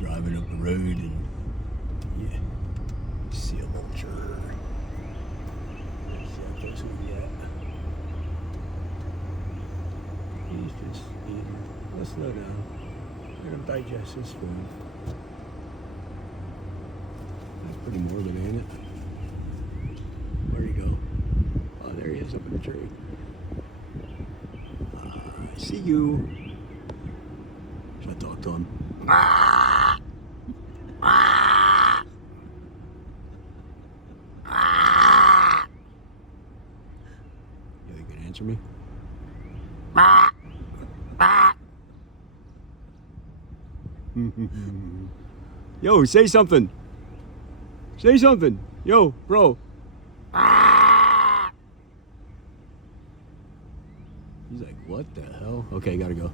driving up the road and yeah, see a vulture. Let's see how close we get. He's just eating. Let's slow down. Let him digest his food. That's pretty morbid, ain't it? Where'd he go? Oh, there he is up in the tree. I see you. Should I talk to him? Yo, you can answer me? Yo, say something. Say something. Yo, bro. He's like, what the hell? Okay, gotta go.